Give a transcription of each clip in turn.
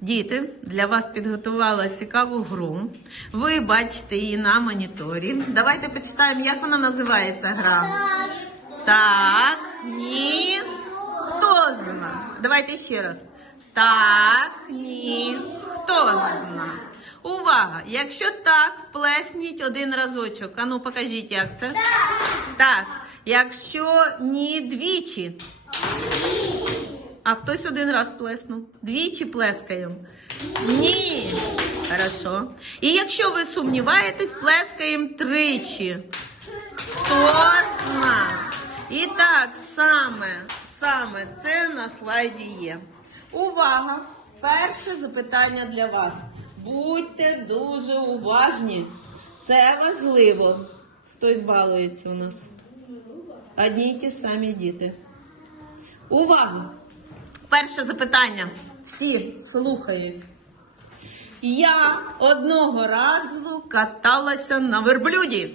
Діти, для вас підготувала цікаву гру. Ви бачите її на моніторі. Давайте почитаємо, як вона називається гра. Так, ні. Хто зна? Давайте ще раз. Так, ні. Хто зна? Увага! Якщо так, плесніть один разочок. Ану, покажіть, як це. Так. Якщо ні, двічі. А хтось один раз плеснув. Двічі плескаємо. Ні. Хорошо. І якщо ви сумніваєтесь, плескаємо тричі. Хто? І так, саме, саме це на слайді є. Увага! Перше запитання для вас. Будьте дуже уважні. Це важливо. Хтось балується у нас. Одні й ті самі діти. Увага! Перше запитання. Всі слухають. Я одного разу каталася на верблюді.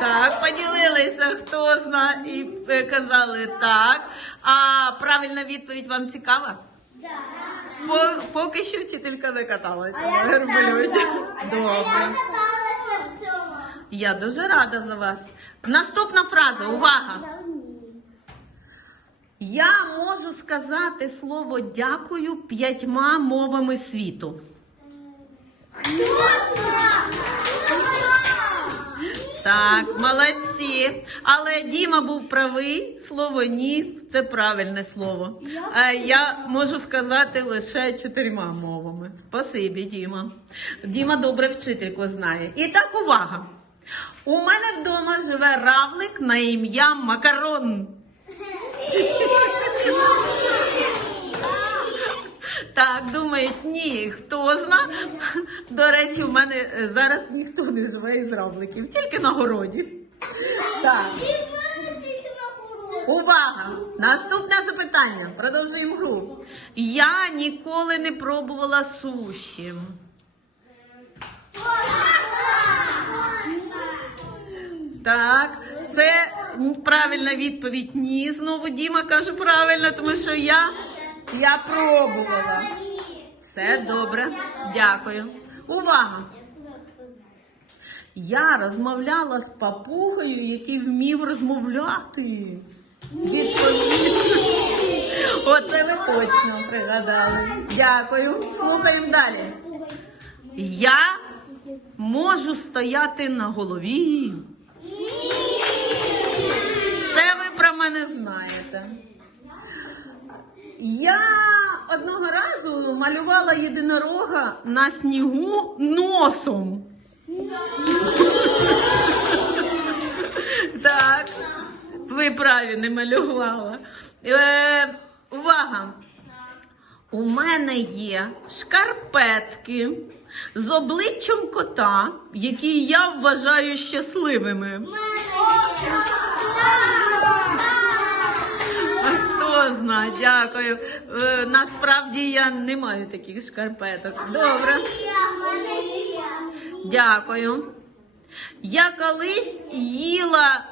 Так, поділилися, хто зна, і е, казали так. А правильна відповідь вам цікава? По- Поки що вчителька не каталася на верблюді. Добре. Я дуже рада за вас. Наступна фраза. Увага! Я можу сказати слово дякую п'ятьма мовами світу. Так, молодці. Але Діма був правий. Слово ні це правильне слово. Я можу сказати лише чотирма мовами. Спасибі, Діма. Діма добре вчительку знає. І так, увага. У мене вдома живе равлик на ім'я Макарон. Так, думають, ні, хто зна. До речі, у мене е, зараз ніхто не живе із равликів, тільки на городі. Так, увага! Наступне запитання. Продовжуємо гру. Я ніколи не пробувала суші. Так, це правильна відповідь. Ні, знову Діма каже правильно, тому що я, я пробувала. Все добре, дякую. Увага! Я розмовляла з папугою, який вмів розмовляти. Відповідь. Оце ви точно пригадали. Дякую. Слухаємо далі. Я можу стояти на голові. Мене знаєте. Я одного разу малювала єдинорога на снігу носом. Так, ви праві не малювала. Е, увага! У мене є шкарпетки з обличчям кота, які я вважаю щасливими. Дякую. Е, насправді я не маю таких шкарпеток. Добре, дякую. Я колись їла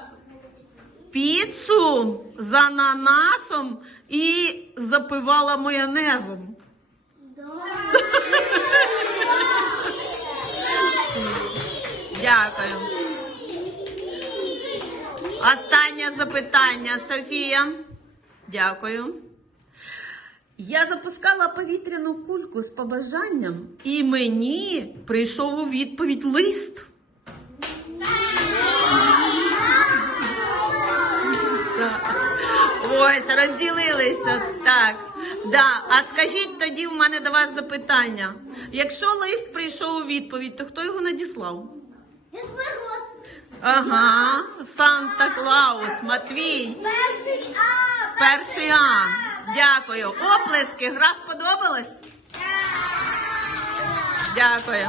піцу з ананасом і запивала майонезом. Дякую. Останнє запитання, Софія. Дякую. Я запускала повітряну кульку з побажанням, і мені прийшов у відповідь лист. Ось, розділилися. Так. Да. А скажіть тоді, у мене до вас запитання. Якщо лист прийшов у відповідь, то хто його надіслав? Ага, Санта Клаус, Матвій, перший А. Дякую. Оплески, гра сподобалась? Дякую.